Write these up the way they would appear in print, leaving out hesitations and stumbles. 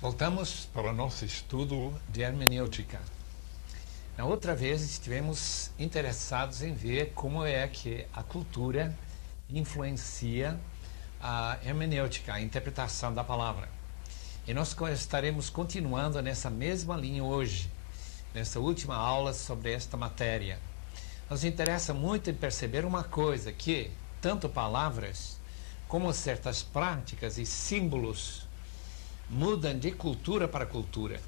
Voltamos para o nosso estudo de hermenêutica. Na outra vez estivemos interessados em ver como é que a cultura influencia a hermenêutica, a interpretação da palavra. E nós estaremos continuando nessa mesma linha hoje, nessa última aula sobre esta matéria. Nos interessa muito em perceber uma coisa, que tanto palavras como certas práticas e símbolos mudam de cultura para cultura.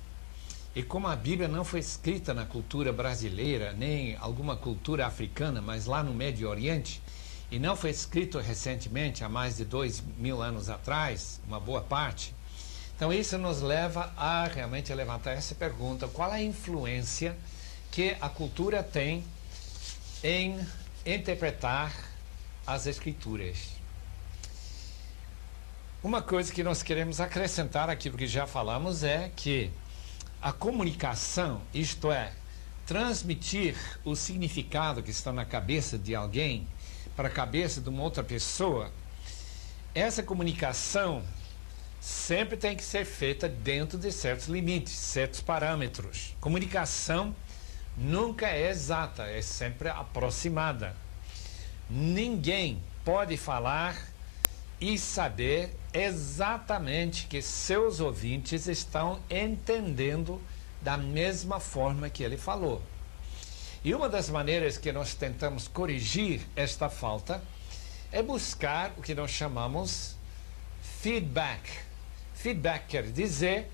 E como a Bíblia não foi escrita na cultura brasileira, nem alguma cultura africana, mas lá no Médio Oriente, e não foi escrito recentemente, há mais de 2000 anos atrás, uma boa parte, então isso nos leva a realmente levantar essa pergunta: qual é a influência que a cultura tem em interpretar as Escrituras? Uma coisa que nós queremos acrescentar àquilo que já falamos é que a comunicação, isto é, transmitir o significado que está na cabeça de alguém para a cabeça de uma outra pessoa, essa comunicação sempre tem que ser feita dentro de certos limites, certos parâmetros. Comunicação nunca é exata, é sempre aproximada. Ninguém pode falar e saber exatamente que seus ouvintes estão entendendo da mesma forma que ele falou. E uma das maneiras que nós tentamos corrigir esta falta é buscar o que nós chamamos feedback. Feedback quer dizer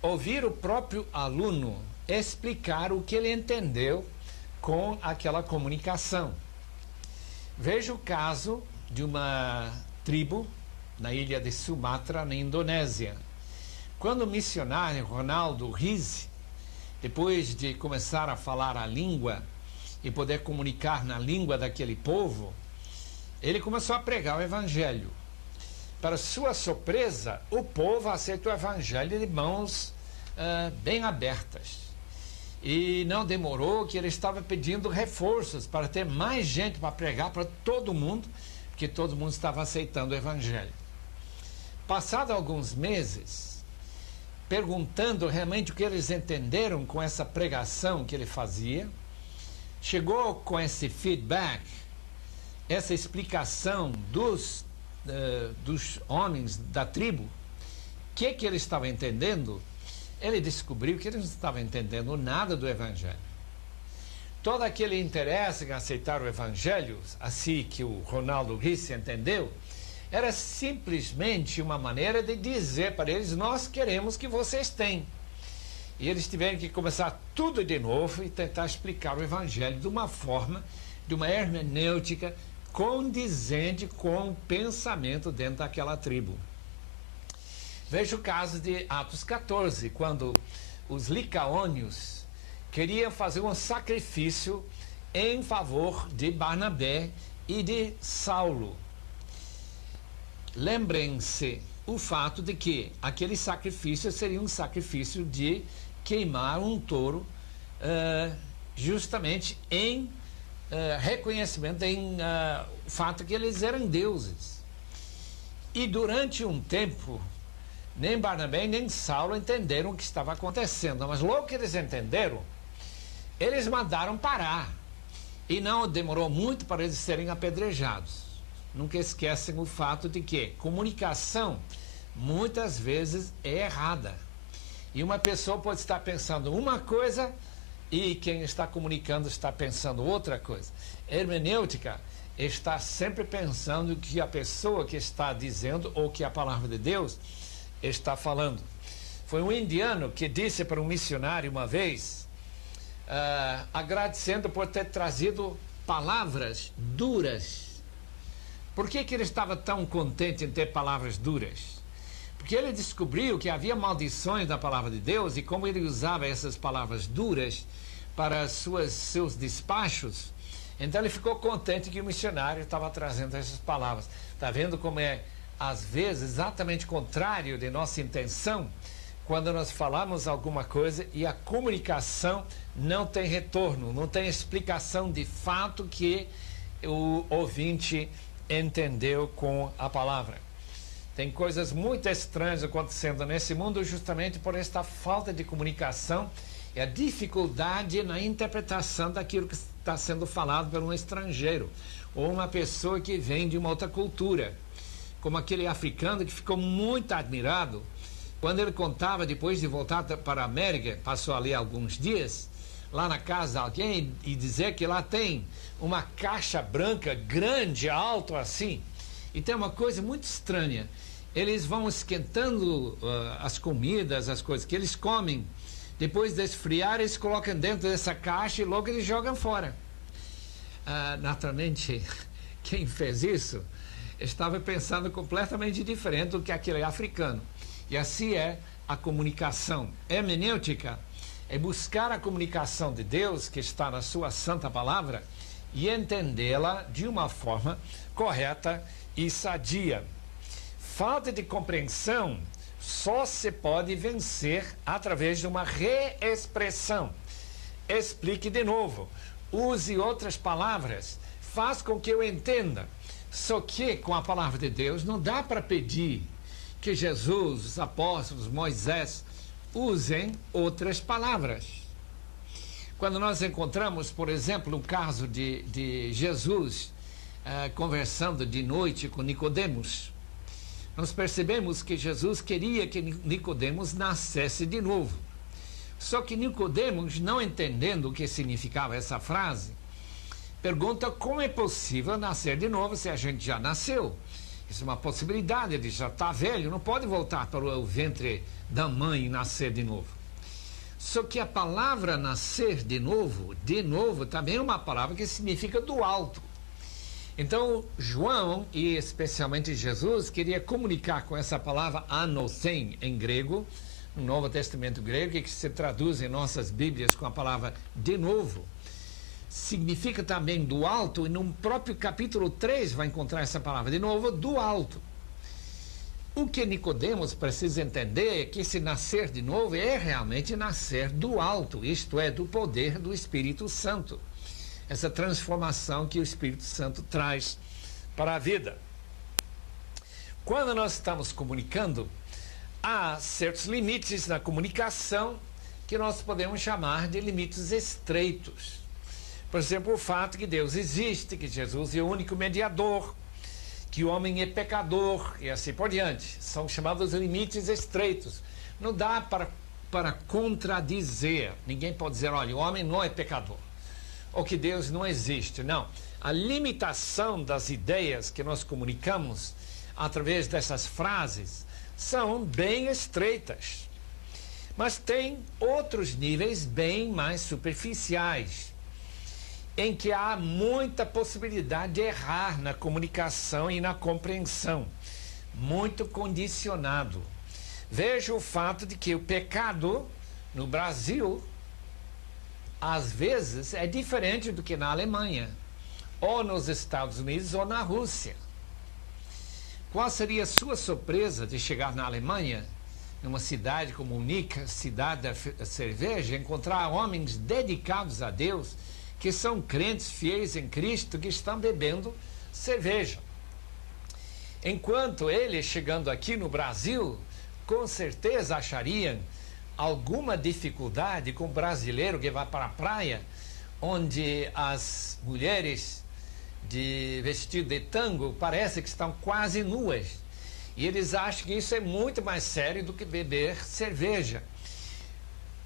ouvir o próprio aluno explicar o que ele entendeu com aquela comunicação. Veja o caso de uma tribo na ilha de Sumatra, na Indonésia. Quando o missionário Ronaldo Rize, depois de começar a falar a língua e poder comunicar na língua daquele povo, ele começou a pregar o evangelho. Para sua surpresa, o povo aceitou o evangelho de mãos bem abertas. E não demorou que ele estava pedindo reforços para ter mais gente para pregar para todo mundo, porque todo mundo estava aceitando o evangelho. Passado alguns meses, perguntando realmente o que eles entenderam com essa pregação que ele fazia, chegou com esse feedback, essa explicação dos homens da tribo, o que ele estava entendendo. Ele descobriu que eles não estavam entendendo nada do evangelho. Todo aquele interesse em aceitar o evangelho, assim que o Ronaldo Rize entendeu, era simplesmente uma maneira de dizer para eles: nós queremos que vocês tenham. E eles tiveram que começar tudo de novo e tentar explicar o evangelho de uma forma, de uma hermenêutica condizente com o pensamento dentro daquela tribo. Veja o caso de Atos 14, quando os licaônios queriam fazer um sacrifício em favor de Barnabé e de Saulo. Lembrem-se o fato de que aquele sacrifício seria um sacrifício de queimar um touro, justamente em reconhecimento, em fato que eles eram deuses. E durante um tempo, nem Barnabé nem Saulo entenderam o que estava acontecendo, mas logo que eles entenderam, eles mandaram parar. E não demorou muito para eles serem apedrejados. Nunca esquecem o fato de que comunicação muitas vezes é errada. E uma pessoa pode estar pensando uma coisa e quem está comunicando está pensando outra coisa. Hermenêutica está sempre pensando que a pessoa que está dizendo ou que a palavra de Deus está falando. Foi um indiano que disse para um missionário uma vez, agradecendo por ter trazido palavras duras. Por que ele estava tão contente em ter palavras duras? Porque ele descobriu que havia maldições na palavra de Deus, e como ele usava essas palavras duras para seus despachos, então ele ficou contente que o missionário estava trazendo essas palavras. Está vendo como é, às vezes, exatamente contrário de nossa intenção, quando nós falamos alguma coisa e a comunicação não tem retorno, não tem explicação de fato que o ouvinte entendeu com a palavra. Tem coisas muito estranhas acontecendo nesse mundo justamente por esta falta de comunicação e a dificuldade na interpretação daquilo que está sendo falado por um estrangeiro ou uma pessoa que vem de uma outra cultura, como aquele africano que ficou muito admirado quando ele contava, depois de voltar para a América, passou ali alguns dias, lá na casa de alguém, e dizer que lá tem uma caixa branca grande, alto assim, e tem uma coisa muito estranha. Eles vão esquentando as comidas, as coisas que eles comem, depois de esfriar, eles colocam dentro dessa caixa e logo eles jogam fora. Naturalmente, quem fez isso estava pensando completamente diferente do que aquele africano. E assim é a comunicação. Hermenêutica é buscar a comunicação de Deus, que está na sua santa palavra, e entendê-la de uma forma correta e sadia. Falta de compreensão só se pode vencer através de uma reexpressão. Explique de novo. Use outras palavras. Faz com que eu entenda. Só que com a palavra de Deus não dá para pedir que Jesus, os apóstolos, Moisés, usem outras palavras. Quando nós encontramos, por exemplo, o caso de Jesus conversando de noite com Nicodemos, nós percebemos que Jesus queria que Nicodemos nascesse de novo. Só que Nicodemos, não entendendo o que significava essa frase, pergunta como é possível nascer de novo se a gente já nasceu. Isso é uma possibilidade, ele já está velho, não pode voltar para o ventre da mãe e nascer de novo. Só que a palavra nascer de novo, também é uma palavra que significa do alto. Então, João, e especialmente Jesus, queria comunicar com essa palavra anothen em grego, no Novo Testamento grego, que se traduz em nossas Bíblias com a palavra de novo. Significa também do alto, e no próprio capítulo 3 vai encontrar essa palavra de novo, do alto. O que Nicodemos precisa entender é que esse nascer de novo é realmente nascer do alto, isto é, do poder do Espírito Santo. Essa transformação que o Espírito Santo traz para a vida. Quando nós estamos comunicando, há certos limites na comunicação que nós podemos chamar de limites estreitos. Por exemplo, o fato que Deus existe, que Jesus é o único mediador, que o homem é pecador e assim por diante. São chamados limites estreitos. Não dá para contradizer. Ninguém pode dizer, olha, o homem não é pecador, ou que Deus não existe. Não. A limitação das ideias que nós comunicamos através dessas frases são bem estreitas. Mas tem outros níveis bem mais superficiais, em que há muita possibilidade de errar na comunicação e na compreensão, muito condicionado. Veja o fato de que o pecado no Brasil, às vezes, é diferente do que na Alemanha, ou nos Estados Unidos, ou na Rússia. Qual seria a sua surpresa de chegar na Alemanha, numa cidade como Munique, cidade da cerveja, encontrar homens dedicados a Deus, que são crentes fiéis em Cristo, que estão bebendo cerveja. Enquanto eles, chegando aqui no Brasil, com certeza achariam alguma dificuldade com o brasileiro que vai para a praia, onde as mulheres de vestido de tango parece que estão quase nuas. E eles acham que isso é muito mais sério do que beber cerveja.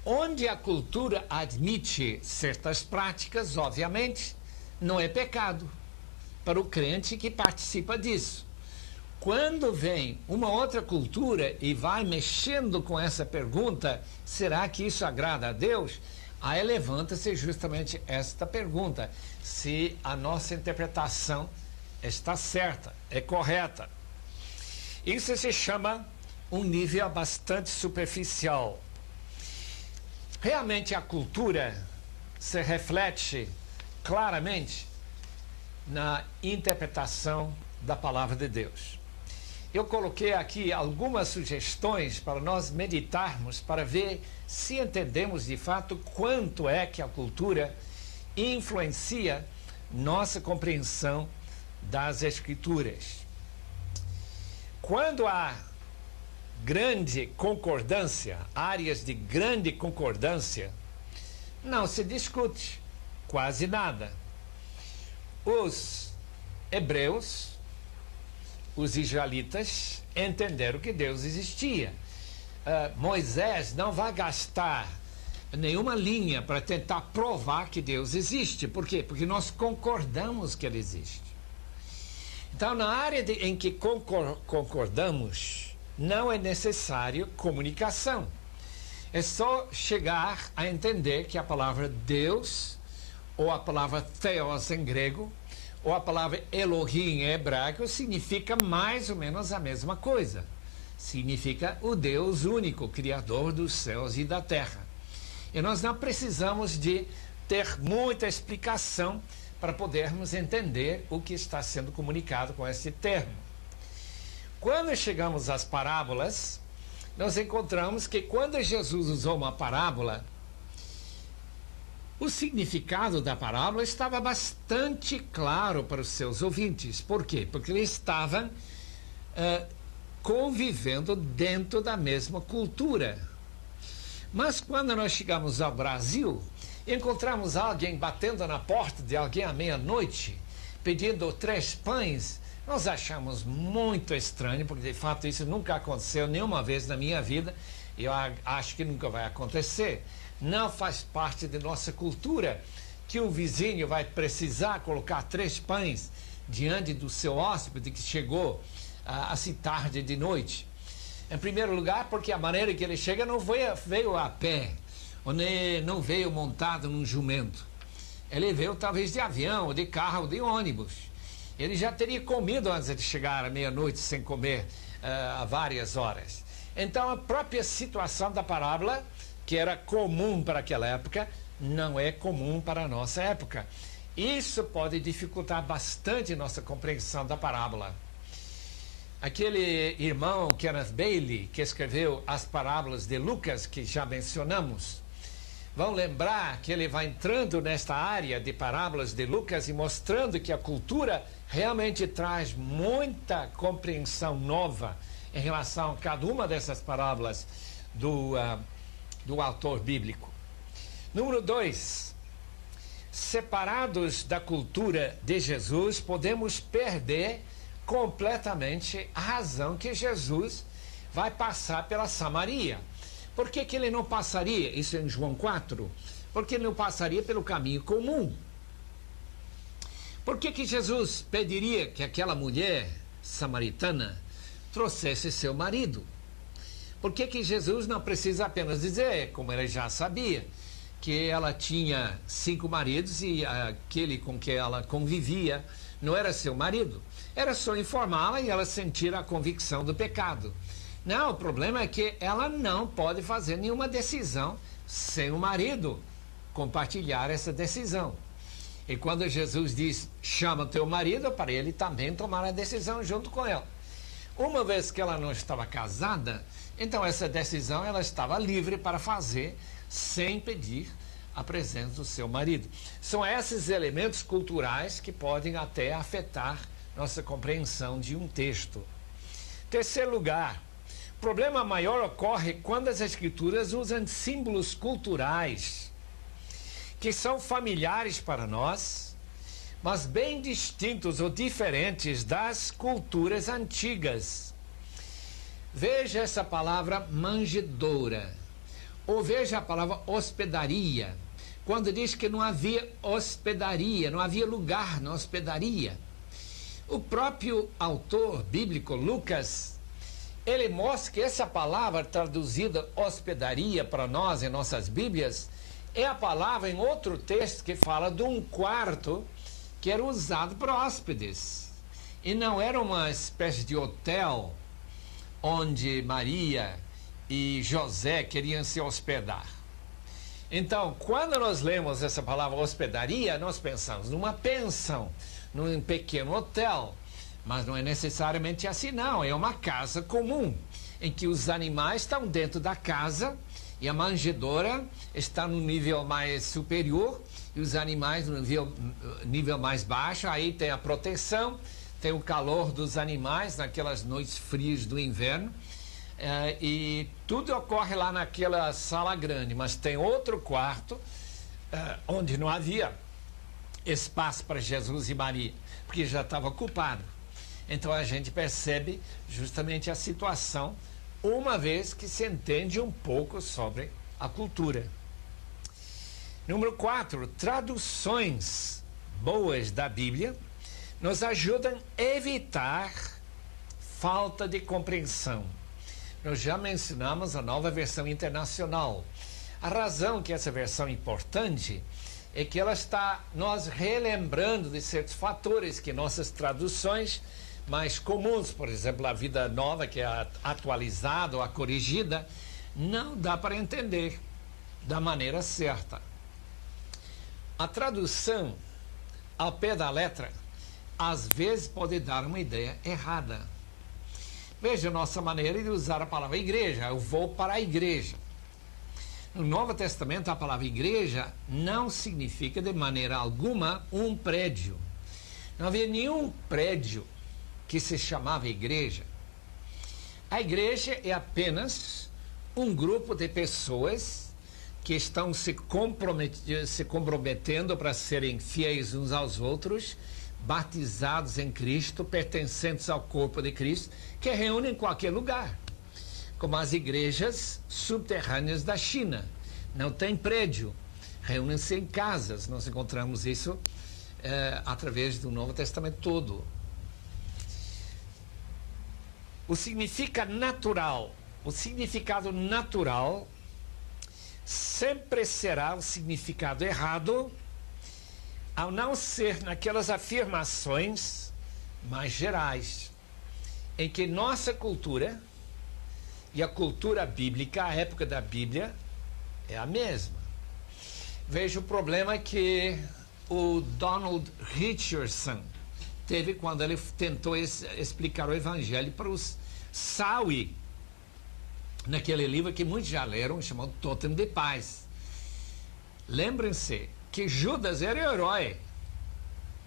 Onde a cultura admite certas práticas, obviamente, não é pecado para o crente que participa disso. Quando vem uma outra cultura e vai mexendo com essa pergunta, será que isso agrada a Deus? Aí levanta-se justamente esta pergunta, se a nossa interpretação está certa, é correta. Isso se chama um nível bastante superficial. Realmente a cultura se reflete claramente na interpretação da palavra de Deus. Eu coloquei aqui algumas sugestões para nós meditarmos, para ver se entendemos de fato quanto é que a cultura influencia nossa compreensão das Escrituras. quando há grande concordância, áreas de grande concordância, não se discute quase nada. Os hebreus, os israelitas, entenderam que Deus existia. Moisés não vai gastar nenhuma linha para tentar provar que Deus existe. Por quê? Porque nós concordamos que ele existe. Então, na área em que concordamos, não é necessário comunicação. É só chegar a entender que a palavra Deus, ou a palavra Theos em grego, ou a palavra Elohim em hebraico, significa mais ou menos a mesma coisa. Significa o Deus único, Criador dos céus e da terra. E nós não precisamos de ter muita explicação para podermos entender o que está sendo comunicado com esse termo. Quando chegamos às parábolas, nós encontramos que quando Jesus usou uma parábola, o significado da parábola estava bastante claro para os seus ouvintes. Por quê? Porque eles estavam convivendo dentro da mesma cultura. Mas quando nós chegamos ao Brasil, encontramos alguém batendo na porta de alguém à meia-noite, pedindo 3 pães, nós achamos muito estranho, porque de fato isso nunca aconteceu nenhuma vez na minha vida, e eu acho que nunca vai acontecer. Não faz parte de nossa cultura que um vizinho vai precisar colocar 3 pães diante do seu hóspede que chegou assim tarde de noite. Em primeiro lugar, porque a maneira que ele chega não veio a pé, ou não veio montado num jumento. Ele veio talvez de avião, ou de carro, ou de ônibus. Ele já teria comido antes de chegar à meia-noite sem comer há várias horas. Então a própria situação da parábola, que era comum para aquela época, não é comum para a nossa época. Isso pode dificultar bastante nossa compreensão da parábola. Aquele irmão Kenneth Bailey, que escreveu as parábolas de Lucas, que já mencionamos, vão lembrar que ele vai entrando nesta área de parábolas de Lucas e mostrando que a cultura realmente traz muita compreensão nova em relação a cada uma dessas parábolas do autor bíblico. Número 2, separados da cultura de Jesus, podemos perder completamente a razão que Jesus vai passar pela Samaria. Por que ele não passaria, isso é em João 4, porque ele não passaria pelo caminho comum? Por que Jesus pediria que aquela mulher samaritana trouxesse seu marido? Por que Jesus não precisa apenas dizer, como ele já sabia, que ela tinha 5 maridos e aquele com que ela convivia não era seu marido? Era só informá-la e ela sentir a convicção do pecado. Não, o problema é que ela não pode fazer nenhuma decisão sem o marido compartilhar essa decisão. E quando Jesus diz, chama teu marido, para ele também tomar a decisão junto com ela. Uma vez que ela não estava casada, então essa decisão ela estava livre para fazer sem pedir a presença do seu marido. São esses elementos culturais que podem até afetar nossa compreensão de um texto. Terceiro lugar, o problema maior ocorre quando as escrituras usam símbolos culturais que são familiares para nós, mas bem distintos ou diferentes das culturas antigas. Veja essa palavra manjedoura, ou veja a palavra hospedaria, quando diz que não havia hospedaria, não havia lugar na hospedaria. O próprio autor bíblico, Lucas, ele mostra que essa palavra traduzida hospedaria para nós em nossas Bíblias é a palavra em outro texto que fala de um quarto que era usado para hóspedes. E não era uma espécie de hotel onde Maria e José queriam se hospedar. Então, quando nós lemos essa palavra hospedaria, nós pensamos numa pensão, num pequeno hotel, mas não é necessariamente assim, não. É uma casa comum, em que os animais estão dentro da casa e a manjedoura está no nível mais superior e os animais no nível mais baixo. Aí tem a proteção, tem o calor dos animais naquelas noites frias do inverno, e tudo ocorre lá naquela sala grande, mas tem outro quarto onde não havia espaço para Jesus e Maria, porque já estava ocupado. Então a gente percebe justamente a situação, uma vez que se entende um pouco sobre a cultura. Número 4, traduções boas da Bíblia nos ajudam a evitar falta de compreensão. Nós já mencionamos a Nova Versão Internacional. A razão que essa versão é importante é que ela está nos relembrando de certos fatores que nossas traduções mais comuns, por exemplo, a Vida Nova, que é atualizada ou a corrigida, não dá para entender da maneira certa. A tradução ao pé da letra, às vezes, pode dar uma ideia errada. Veja a nossa maneira de usar a palavra igreja. Eu vou para a igreja. No Novo Testamento, a palavra igreja não significa de maneira alguma um prédio. Não havia nenhum prédio que se chamava igreja. A igreja é apenas um grupo de pessoas que estão se comprometendo para serem fiéis uns aos outros, batizados em Cristo, pertencentes ao corpo de Cristo, que reúnem em qualquer lugar, como as igrejas subterrâneas da China. Não tem prédio, reúnem-se em casas. Nós encontramos isso através do Novo Testamento todo. O significado natural sempre será o significado errado, ao não ser naquelas afirmações mais gerais, em que nossa cultura e a cultura bíblica, a época da Bíblia, é a mesma. Veja o problema que o Donald Richardson teve quando ele tentou explicar o Evangelho para os Sawi, naquele livro que muitos já leram, chamado Totem de Paz. Lembrem-se que Judas era o herói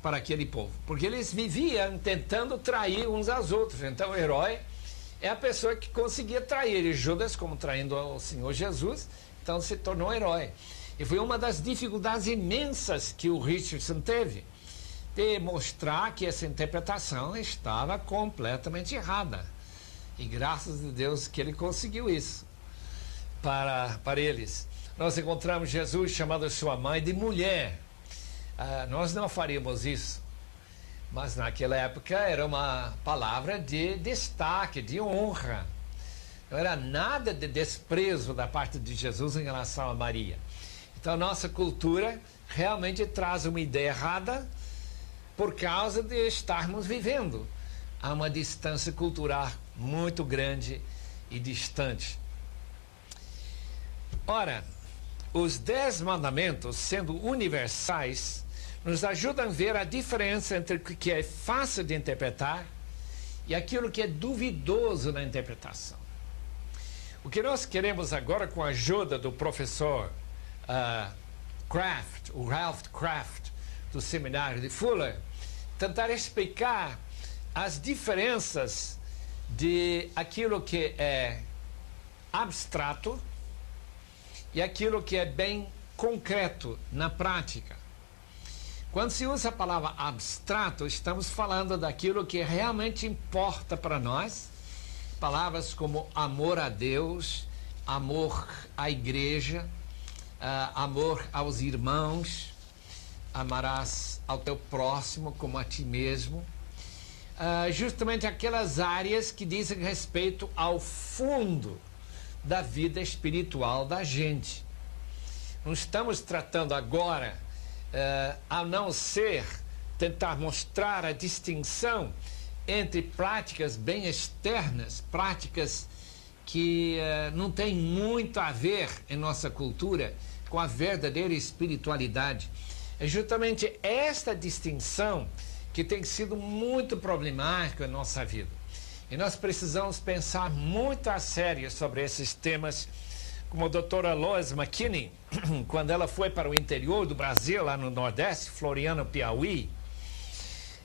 para aquele povo, porque eles viviam tentando trair uns aos outros. Então o herói é a pessoa que conseguia trair, e Judas, como traindo o Senhor Jesus, então se tornou herói. E foi uma das dificuldades imensas que o Richardson teve, de mostrar que essa interpretação estava completamente errada. E graças a Deus que ele conseguiu isso para eles. Nós encontramos Jesus chamando sua mãe de mulher. Nós não faríamos isso, mas naquela época era uma palavra de destaque, de honra. Não era nada de desprezo da parte de Jesus em relação a Maria. Então nossa cultura realmente traz uma ideia errada por causa de estarmos vivendo a uma distância cultural muito grande e distante. Ora, os 10 mandamentos, sendo universais, nos ajudam a ver a diferença entre o que é fácil de interpretar e aquilo que é duvidoso na interpretação. O que nós queremos agora, com a ajuda do professor Kraft, o Ralph Kraft, do seminário de Fuller, tentar explicar as diferenças de aquilo que é abstrato e aquilo que é bem concreto na prática. Quando se usa a palavra abstrato, estamos falando daquilo que realmente importa para nós. Palavras como amor a Deus, amor à igreja, amor aos irmãos, amarás ao teu próximo como a ti mesmo. Justamente aquelas áreas que dizem respeito ao fundo da vida espiritual da gente. Não estamos tratando agora, a não ser tentar mostrar a distinção entre práticas bem externas, práticas que não têm muito a ver em nossa cultura com a verdadeira espiritualidade. É justamente esta distinção que tem sido muito problemática em nossa vida. E nós precisamos pensar muito a sério sobre esses temas, como a doutora Lois McKinney, quando ela foi para o interior do Brasil, lá no Nordeste, Floriano, Piauí,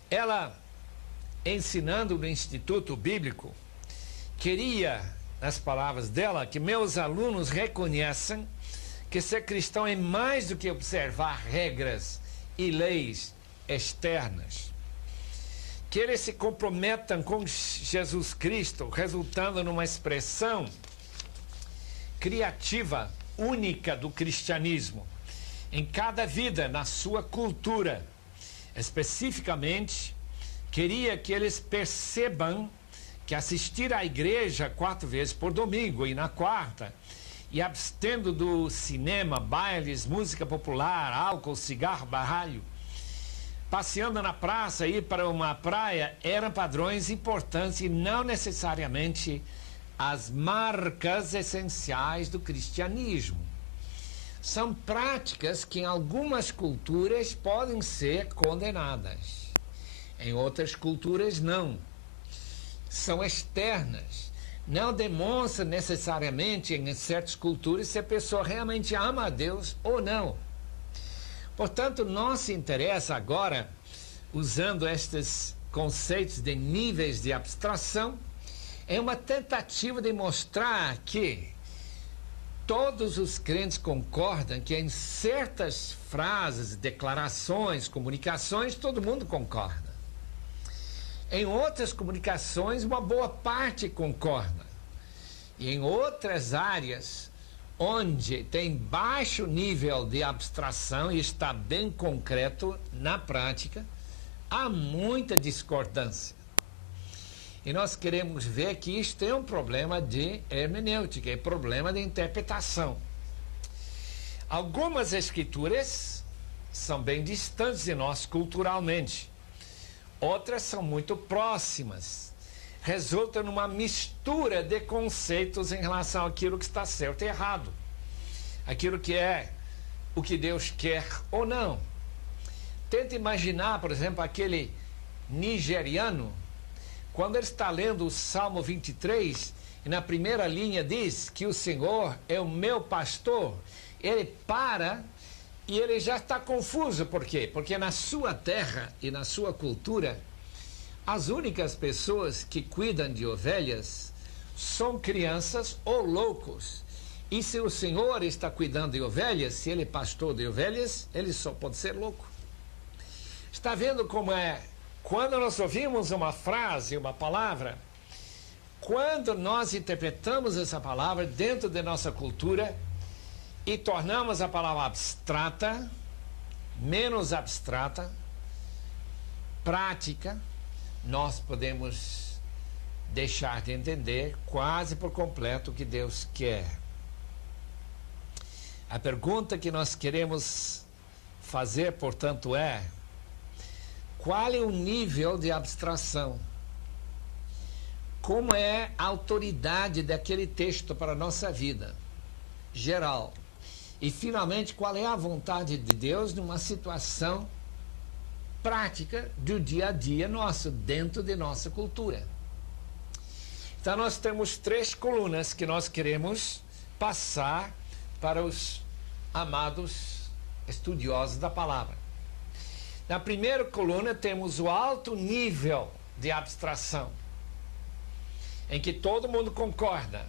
ela ensinando no Instituto Bíblico, queria, nas palavras dela, que meus alunos reconheçam que ser cristão é mais do que observar regras e leis externas. Que eles se comprometam com Jesus Cristo, resultando numa expressão criativa, única do cristianismo, em cada vida, na sua cultura. Especificamente, queria que eles percebam que assistir à igreja 4 vezes por domingo e na quarta, e abstendo do cinema, bailes, música popular, álcool, cigarro, baralho, passeando na praça, ir para uma praia, eram padrões importantes e não necessariamente as marcas essenciais do cristianismo. São práticas que em algumas culturas podem ser condenadas, em outras culturas não. São externas, não demonstram necessariamente em certas culturas se a pessoa realmente ama a Deus ou não. Portanto, nosso interesse agora, usando estes conceitos de níveis de abstração, é uma tentativa de mostrar que todos os crentes concordam que em certas frases, declarações, comunicações, todo mundo concorda. Em outras comunicações, uma boa parte concorda. E em outras áreas, onde tem baixo nível de abstração e está bem concreto na prática, há muita discordância. E nós queremos ver que isto é um problema de hermenêutica, é problema de interpretação. Algumas escrituras são bem distantes de nós culturalmente, outras são muito próximas. Resulta numa mistura de conceitos em relação àquilo que está certo e errado, aquilo que é o que Deus quer ou não. Tenta imaginar, por exemplo, aquele nigeriano, quando ele está lendo o Salmo 23, e na primeira linha diz que o Senhor é o meu pastor, ele para e ele já está confuso. Por quê? Porque na sua terra e na sua cultura, as únicas pessoas que cuidam de ovelhas são crianças ou loucos. E se o Senhor está cuidando de ovelhas, se ele é pastor de ovelhas, ele só pode ser louco. Está vendo como é? Quando nós ouvimos uma frase, uma palavra, quando nós interpretamos essa palavra dentro da nossa cultura e tornamos a palavra abstrata, menos abstrata, prática, nós podemos deixar de entender quase por completo o que Deus quer. A pergunta que nós queremos fazer, portanto, é: qual é o nível de abstração? Como é a autoridade daquele texto para a nossa vida geral? E, finalmente, qual é a vontade de Deus numa situação prática do dia a dia nosso, dentro de nossa cultura? Então, nós temos 3 colunas que nós queremos passar para os amados estudiosos da palavra. Na primeira coluna temos o alto nível de abstração, em que todo mundo concorda,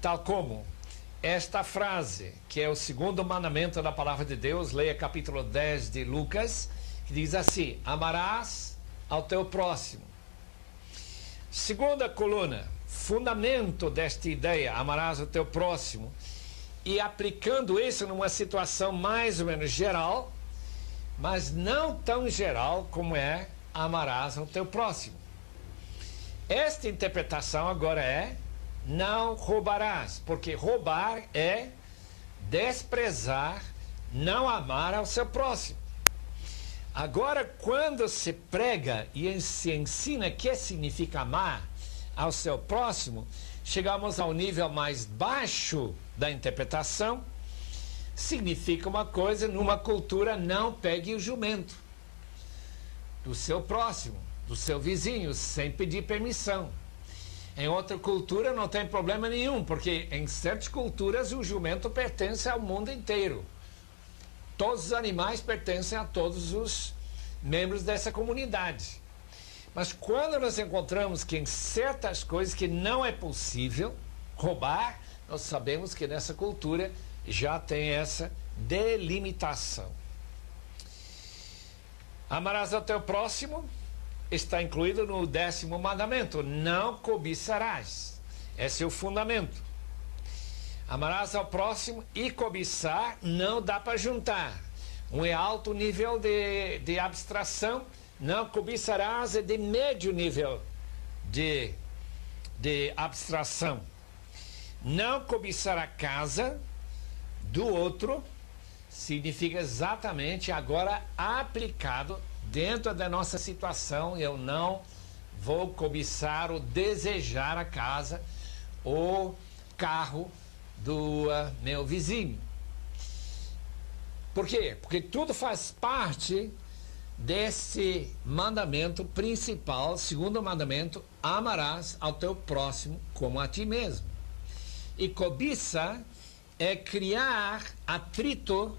tal como esta frase, que é o 2º mandamento da palavra de Deus, leia capítulo 10 de Lucas, que diz assim: amarás ao teu próximo. Segunda coluna, fundamento desta ideia, amarás ao teu próximo, e aplicando isso numa situação mais ou menos geral, mas não tão geral como é amarás ao teu próximo. Esta interpretação agora é: não roubarás, porque roubar é desprezar, não amar ao seu próximo. Agora, quando se prega e se ensina o que significa amar ao seu próximo, chegamos ao nível mais baixo da interpretação. Significa uma coisa: numa cultura, não pegue o jumento do seu próximo, do seu vizinho, sem pedir permissão. Em outra cultura não tem problema nenhum, porque em certas culturas o jumento pertence ao mundo inteiro. Todos os animais pertencem a todos os membros dessa comunidade. Mas quando nós encontramos que em certas coisas que não é possível roubar, nós sabemos que nessa cultura já tem essa delimitação. Amarás ao teu próximo está incluído no 10º mandamento, não cobiçarás. Esse é o fundamento. Amarás ao próximo e cobiçar não dá para juntar. Um é alto nível de abstração, não cobiçarás é de médio nível de abstração. Não cobiçar a casa do outro significa exatamente agora aplicado dentro da nossa situação. Eu não vou cobiçar ou desejar a casa ou carro do meu vizinho. Por quê? Porque tudo faz parte desse mandamento principal, segundo mandamento, amarás ao teu próximo como a ti mesmo. E cobiça é criar atrito,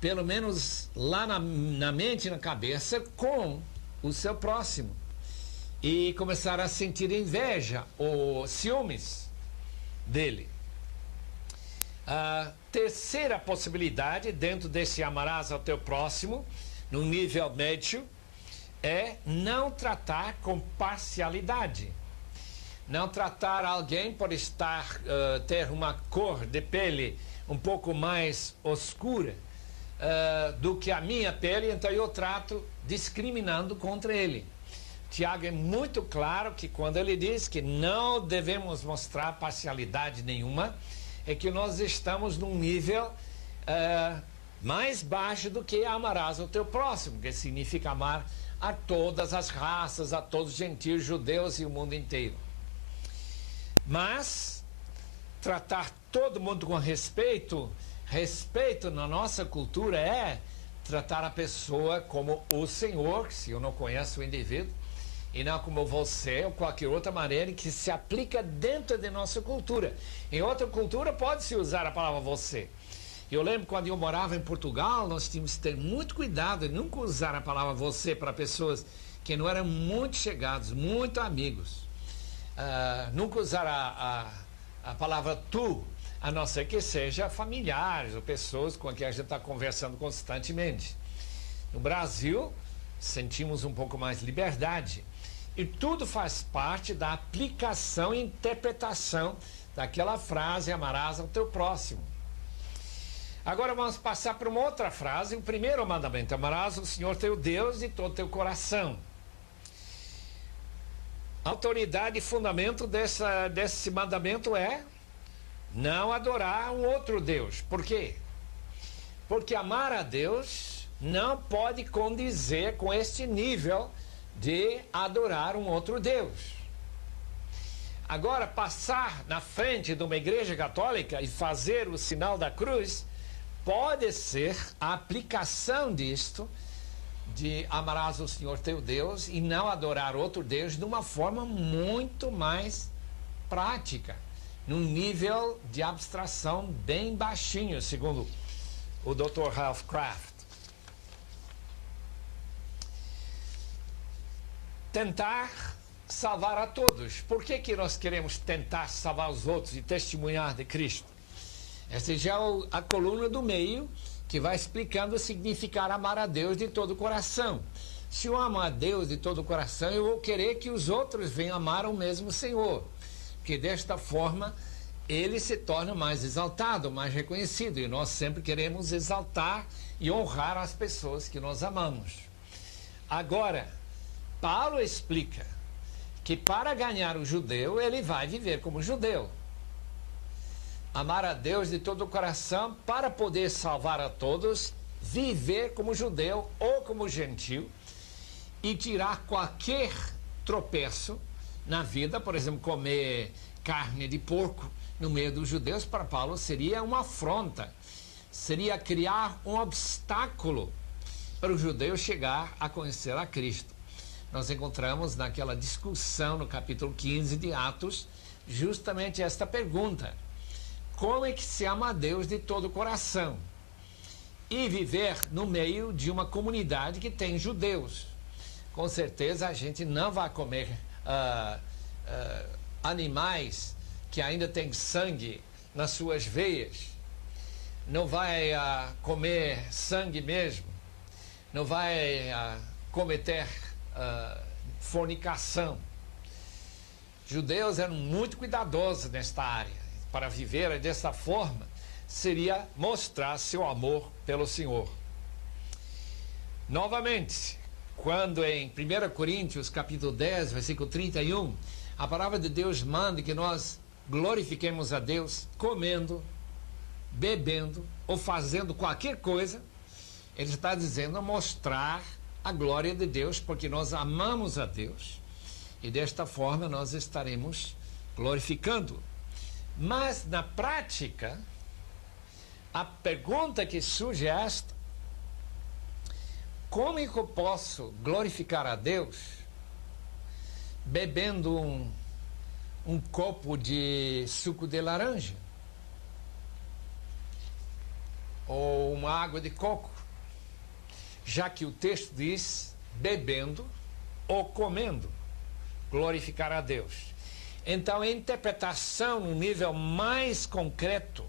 pelo menos lá na mente e na cabeça, com o seu próximo. E começar a sentir inveja ou ciúmes dele. A terceira possibilidade, dentro desse amarás ao teu próximo, no nível médio, é não tratar com parcialidade. Não tratar alguém por ter uma cor de pele um pouco mais oscura do que a minha pele, então eu trato discriminando contra ele. Tiago é muito claro que quando ele diz que não devemos mostrar parcialidade nenhuma, é que nós estamos num nível mais baixo do que amarás o teu próximo, que significa amar a todas as raças, a todos os gentios, judeus e o mundo inteiro. Mas tratar todo mundo com respeito na nossa cultura é tratar a pessoa como o Senhor, se eu não conheço o indivíduo, e não como você ou qualquer outra maneira que se aplica dentro de nossa cultura. Em outra cultura pode-se usar a palavra você. Eu lembro quando eu morava em Portugal, nós tínhamos que ter muito cuidado e nunca usar a palavra você para pessoas que não eram muito chegados, muito amigos. Nunca usar a palavra tu, a não ser que seja familiares ou pessoas com quem a gente está conversando constantemente. No Brasil, sentimos um pouco mais liberdade. E tudo faz parte da aplicação e interpretação daquela frase, amarás ao teu próximo. Agora vamos passar para uma outra frase, o primeiro mandamento, amarás o Senhor teu Deus de todo teu coração. A autoridade e fundamento desse mandamento é não adorar um outro Deus. Por quê? Porque amar a Deus não pode condizer com este nível de adorar um outro Deus. Agora, passar na frente de uma igreja católica e fazer o sinal da cruz pode ser a aplicação disto, de amarás o Senhor teu Deus e não adorar outro Deus, de uma forma muito mais prática, num nível de abstração bem baixinho, segundo o Dr. Ralph Kraft. Tentar salvar a todos. Por que nós queremos tentar salvar os outros e testemunhar de Cristo? Essa já é a coluna do meio, que vai explicando o significado amar a Deus de todo o coração. Se eu amo a Deus de todo o coração, eu vou querer que os outros venham amar o mesmo Senhor, porque desta forma ele se torna mais exaltado, mais reconhecido, e nós sempre queremos exaltar e honrar as pessoas que nós amamos. Agora, Paulo explica que para ganhar o judeu, ele vai viver como judeu. Amar a Deus de todo o coração para poder salvar a todos, viver como judeu ou como gentil e tirar qualquer tropeço na vida, por exemplo, comer carne de porco no meio dos judeus, para Paulo seria uma afronta, seria criar um obstáculo para o judeu chegar a conhecer a Cristo. Nós encontramos naquela discussão no capítulo 15 de Atos justamente esta pergunta: como é que se ama a Deus de todo o coração? E viver no meio de uma comunidade que tem judeus. com certeza a gente não vai comer animais que ainda têm sangue nas suas veias, não vai comer sangue mesmo, não vai cometer fornicação. Judeus eram muito cuidadosos nesta área. Para viver dessa forma seria mostrar seu amor pelo Senhor. Novamente, quando em 1 Coríntios capítulo 10, versículo 31, a palavra de Deus manda que nós glorifiquemos a Deus comendo, bebendo ou fazendo qualquer coisa, ele está dizendo mostrar a glória de Deus, porque nós amamos a Deus e desta forma nós estaremos glorificando. Mas na prática, a pergunta que surge é esta: como é que eu posso glorificar a Deus bebendo um copo de suco de laranja? Ou uma água de coco? Já que o texto diz bebendo ou comendo, glorificar a Deus. Então a interpretação no nível mais concreto,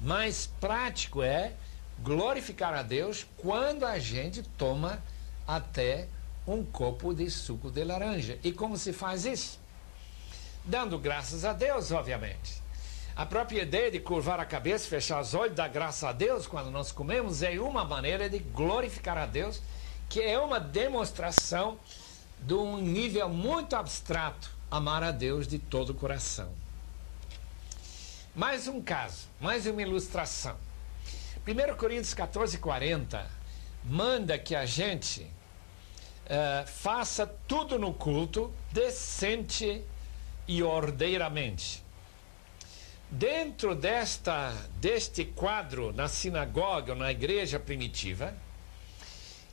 mais prático é glorificar a Deus quando a gente toma até um copo de suco de laranja. E como se faz isso? Dando graças a Deus, obviamente. A própria ideia de curvar a cabeça, fechar os olhos, dar graças a Deus quando nós comemos é uma maneira de glorificar a Deus, que é uma demonstração de um nível muito abstrato, amar a Deus de todo o coração. Mais um caso, mais uma ilustração. 1 Coríntios 14:40 manda que a gente faça tudo no culto decente e ordeiramente. Dentro deste quadro, na sinagoga, na igreja primitiva,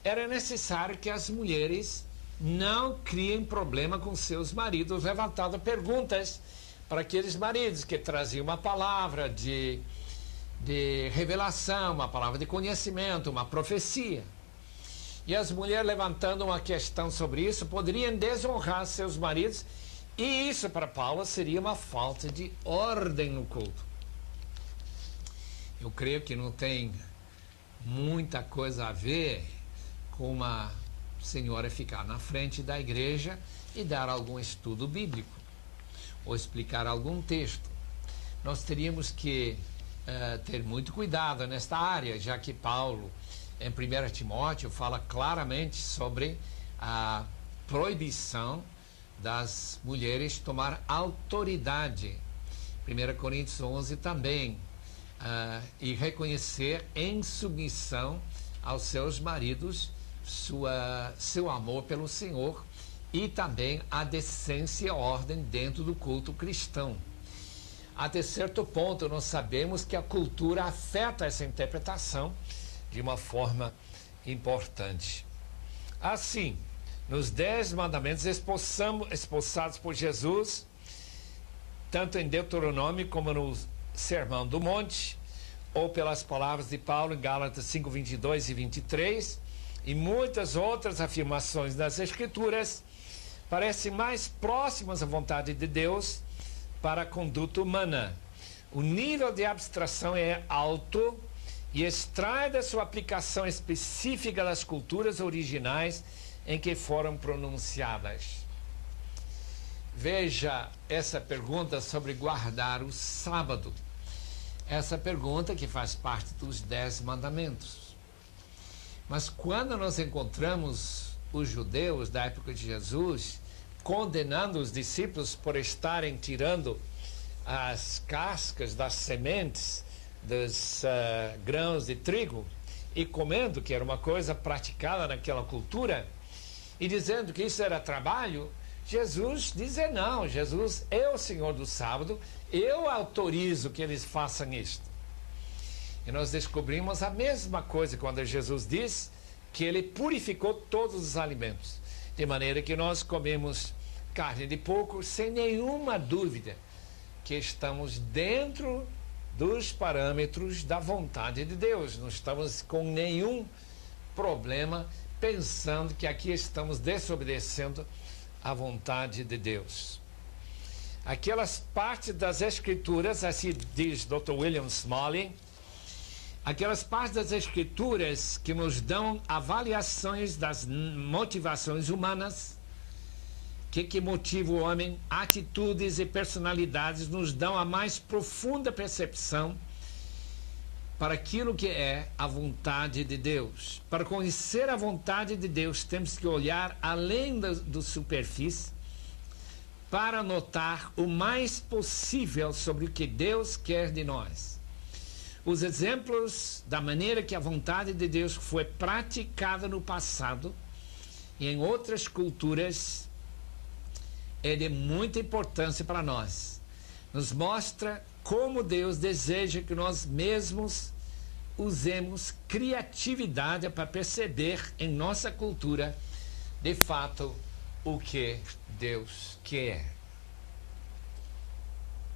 era necessário que as mulheres não criem problema com seus maridos, levantando perguntas para aqueles maridos que traziam uma palavra de revelação, uma palavra de conhecimento, uma profecia. E as mulheres levantando uma questão sobre isso poderiam desonrar seus maridos, e isso para Paulo seria uma falta de ordem no culto. Eu creio que não tem muita coisa a ver com uma senhora ficar na frente da igreja e dar algum estudo bíblico ou explicar algum texto. Nós teríamos que ter muito cuidado nesta área, já que Paulo, em 1 Timóteo, fala claramente sobre a proibição das mulheres tomar autoridade. 1 Coríntios 11 também, e reconhecer em submissão aos seus maridos seu amor pelo Senhor e também a decência e ordem dentro do culto cristão. Até certo ponto, nós sabemos que a cultura afeta essa interpretação de uma forma importante. Assim, nos 10 mandamentos esboçados por Jesus, tanto em Deuteronômio como no Sermão do Monte, ou pelas palavras de Paulo em Gálatas 5, 22 e 23, e muitas outras afirmações das Escrituras, parecem mais próximas à vontade de Deus para a conduta humana. O nível de abstração é alto e extrai da sua aplicação específica das culturas originais em que foram pronunciadas. Veja essa pergunta sobre guardar o sábado. Essa pergunta que faz parte dos 10 mandamentos. Mas quando nós encontramos os judeus da época de Jesus condenando os discípulos por estarem tirando as cascas das sementes dos grãos de trigo e comendo, que era uma coisa praticada naquela cultura, e dizendo que isso era trabalho, Jesus diz não, Jesus é o Senhor do sábado, eu autorizo que eles façam isto. E nós descobrimos a mesma coisa quando Jesus diz que ele purificou todos os alimentos, de maneira que nós comemos carne de porco sem nenhuma dúvida que estamos dentro dos parâmetros da vontade de Deus, não estamos com nenhum problema pensando que aqui estamos desobedecendo a vontade de Deus. Aquelas partes das Escrituras, assim diz Dr. William Smalley, aquelas partes das Escrituras que nos dão avaliações das motivações humanas, que motiva o homem, atitudes e personalidades, nos dão a mais profunda percepção para aquilo que é a vontade de Deus. Para conhecer a vontade de Deus, temos que olhar além do superfície para notar o mais possível sobre o que Deus quer de nós. Os exemplos da maneira que a vontade de Deus foi praticada no passado e em outras culturas é de muita importância para nós. Nos mostra como Deus deseja que nós mesmos usemos criatividade para perceber em nossa cultura, de fato, o que Deus quer.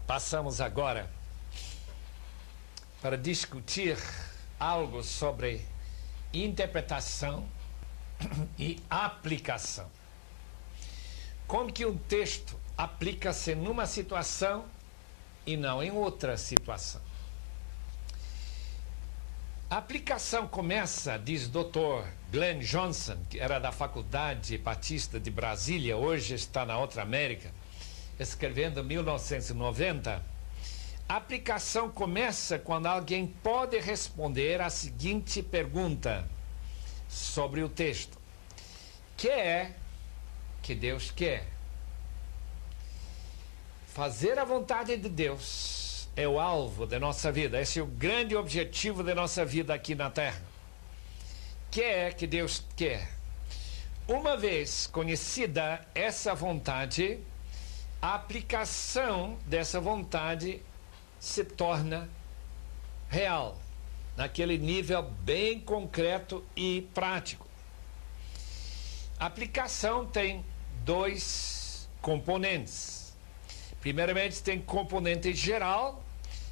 Passamos agora para discutir algo sobre interpretação e aplicação. Como que um texto aplica-se numa situação e não em outra situação? A aplicação começa, diz Dr. Glenn Johnson, que era da Faculdade Batista de Brasília, hoje está na Outra América, escrevendo em 1990, a aplicação começa quando alguém pode responder a seguinte pergunta sobre o texto: que é que Deus quer? Fazer a vontade de Deus é o alvo da nossa vida, esse é o grande objetivo da nossa vida aqui na Terra. Que é que Deus quer? Uma vez conhecida essa vontade, a aplicação dessa vontade se torna real, naquele nível bem concreto e prático. A aplicação tem dois componentes. Primeiramente tem componente geral,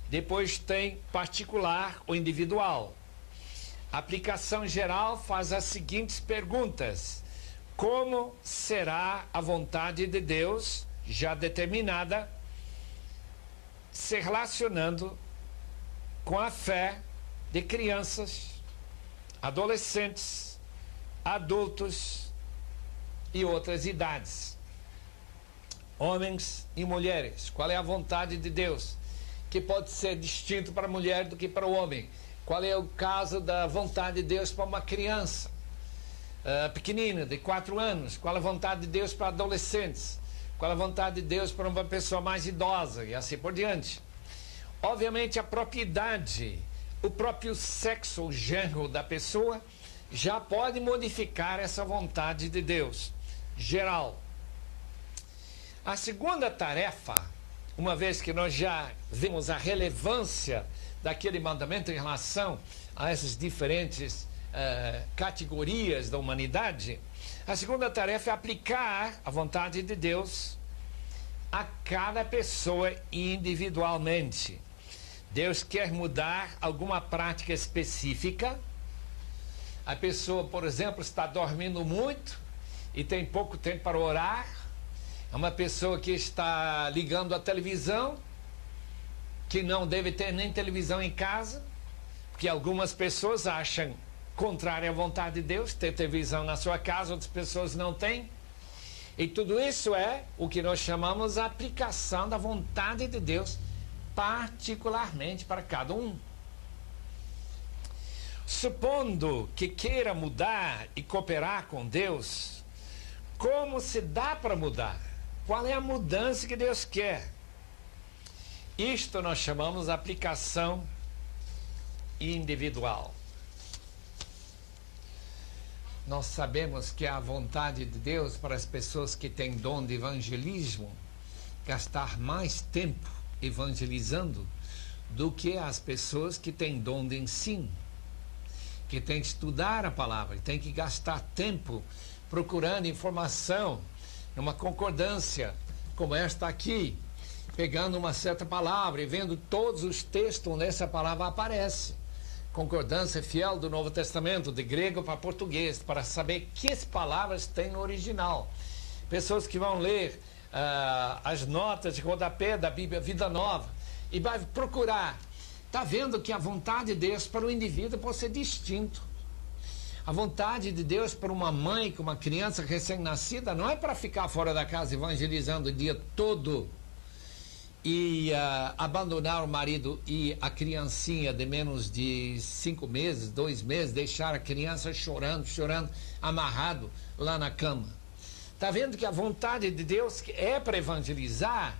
depois tem particular ou individual. A aplicação geral faz as seguintes perguntas: como será a vontade de Deus já determinada, se relacionando com a fé de crianças, adolescentes, adultos e outras idades, homens e mulheres? Qual é a vontade de Deus, que pode ser distinto para a mulher do que para o homem? Qual é o caso da vontade de Deus para uma criança pequenina, de 4 anos? Qual é a vontade de Deus para adolescentes? Qual é a vontade de Deus para uma pessoa mais idosa? E assim por diante. Obviamente a propriedade, o próprio sexo, o gênero da pessoa já pode modificar essa vontade de Deus geral. A segunda tarefa, uma vez que nós já vimos a relevância daquele mandamento em relação a essas diferentes categorias da humanidade, a segunda tarefa é aplicar a vontade de Deus a cada pessoa individualmente. Deus quer mudar alguma prática específica. A pessoa, por exemplo, está dormindo muito e tem pouco tempo para orar. É uma pessoa que está ligando a televisão, que não deve ter nem televisão em casa, porque algumas pessoas acham contrário à vontade de Deus ter televisão na sua casa, outras pessoas não têm. E tudo isso é o que nós chamamos a aplicação da vontade de Deus, particularmente para cada um. Supondo que queira mudar e cooperar com Deus, como se dá para mudar? Qual é a mudança que Deus quer? Isto nós chamamos de aplicação individual. Nós sabemos que a vontade de Deus para as pessoas que têm dom de evangelismo gastar mais tempo evangelizando do que as pessoas que têm dom de ensino, que têm que estudar a palavra, que têm que gastar tempo procurando informação numa concordância como esta aqui, pegando uma certa palavra e vendo todos os textos onde essa palavra aparece. concordância fiel do Novo Testamento, de grego para português, para saber que palavras tem no original. Pessoas que vão ler as notas de rodapé da Bíblia Vida Nova e vai procurar. Está vendo que a vontade de Deus para o indivíduo pode ser distinto. A vontade de Deus para uma mãe com uma criança recém-nascida não é para ficar fora da casa evangelizando o dia todo e abandonar o marido e a criancinha de menos de 5 meses, 2 meses, deixar a criança chorando, amarrado lá na cama. Está vendo que a vontade de Deus é para evangelizar,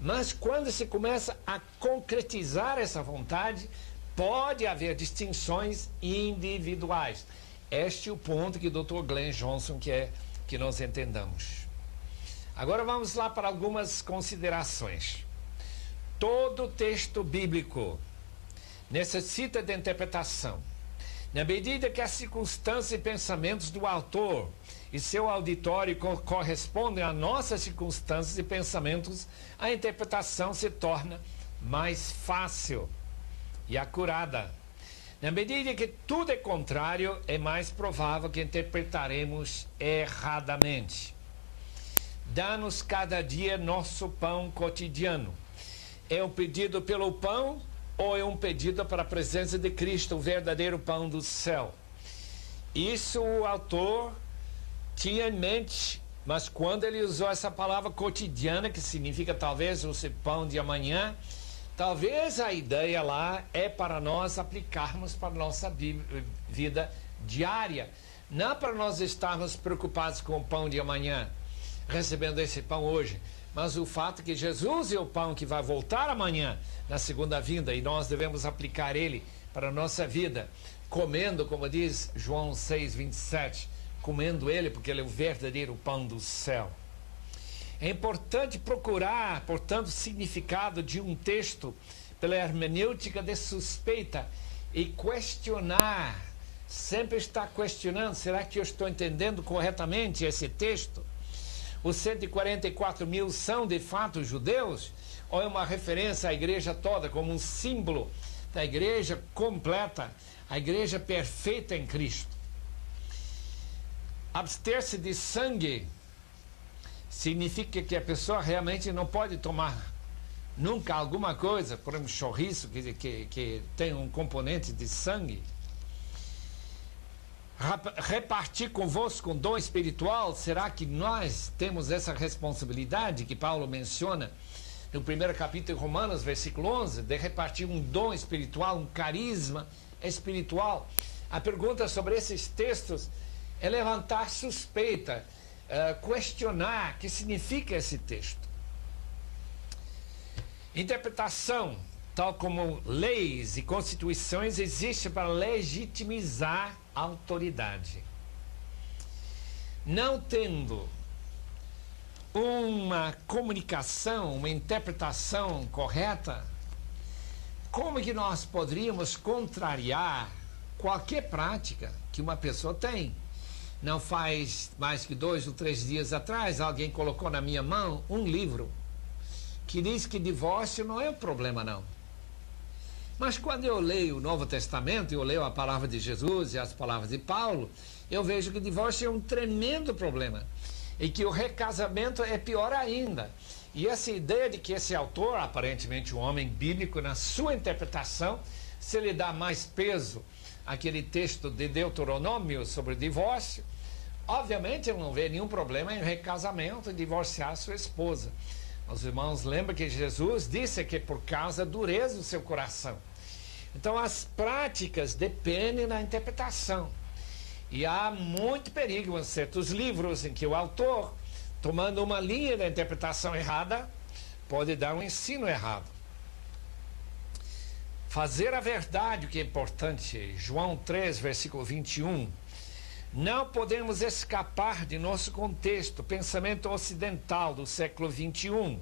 mas quando se começa a concretizar essa vontade, pode haver distinções individuais. Este é o ponto que o Dr. Glenn Johnson quer que nós entendamos. Agora vamos lá para algumas considerações. Todo texto bíblico necessita de interpretação. Na medida que as circunstâncias e pensamentos do autor e seu auditório correspondem às nossas circunstâncias e pensamentos, a interpretação se torna mais fácil e acurada. Na medida que tudo é contrário, é mais provável que interpretaremos erradamente. Dá-nos cada dia nosso pão cotidiano. É um pedido pelo pão ou é um pedido para a presença de Cristo, o verdadeiro pão do céu? Isso o autor tinha em mente, mas quando ele usou essa palavra cotidiana, que significa talvez o pão de amanhã, talvez a ideia lá é para nós aplicarmos para a nossa vida diária, não para nós estarmos preocupados com o pão de amanhã, recebendo esse pão hoje, mas o fato que Jesus é o pão que vai voltar amanhã na segunda vinda e nós devemos aplicar ele para a nossa vida, comendo, como diz João 6:27, comendo ele porque ele é o verdadeiro pão do céu. É importante procurar, portanto, o significado de um texto pela hermenêutica de suspeita e questionar, sempre estar questionando, será que eu estou entendendo corretamente esse texto? Os 144 mil são de fato judeus? Ou é uma referência à igreja toda, como um símbolo da igreja completa, a igreja perfeita em Cristo? Abster-se de sangue significa que a pessoa realmente não pode tomar nunca alguma coisa, por exemplo, chouriço, que tem um componente de sangue. Repartir convosco um dom espiritual, será que nós temos essa responsabilidade que Paulo menciona no primeiro capítulo de Romanos, versículo 11, de repartir um dom espiritual, um carisma espiritual? A pergunta sobre esses textos é levantar suspeita, questionar o que significa esse texto. Interpretação, tal como leis e constituições, existe para legitimizar a autoridade. Não tendo uma comunicação, uma interpretação correta, como que nós poderíamos contrariar qualquer prática que uma pessoa tem? Não faz mais que 2 ou 3 dias atrás, alguém colocou na minha mão um livro que diz que divórcio não é um problema, não. Mas quando eu leio o Novo Testamento, eu leio a palavra de Jesus e as palavras de Paulo, eu vejo que o divórcio é um tremendo problema e que o recasamento é pior ainda. E essa ideia de que esse autor, aparentemente um homem bíblico, na sua interpretação, se ele dá mais peso àquele texto de Deuteronômio sobre o divórcio, obviamente ele não vê nenhum problema em recasamento e divorciar sua esposa. Os irmãos lembram que Jesus disse que por causa da dureza do seu coração. Então as práticas dependem da interpretação. E há muito perigo em certos livros em que o autor, tomando uma linha da interpretação errada, pode dar um ensino errado. Fazer a verdade, o que é importante, João 3, versículo 21. Não podemos escapar de nosso contexto, pensamento ocidental do século 21.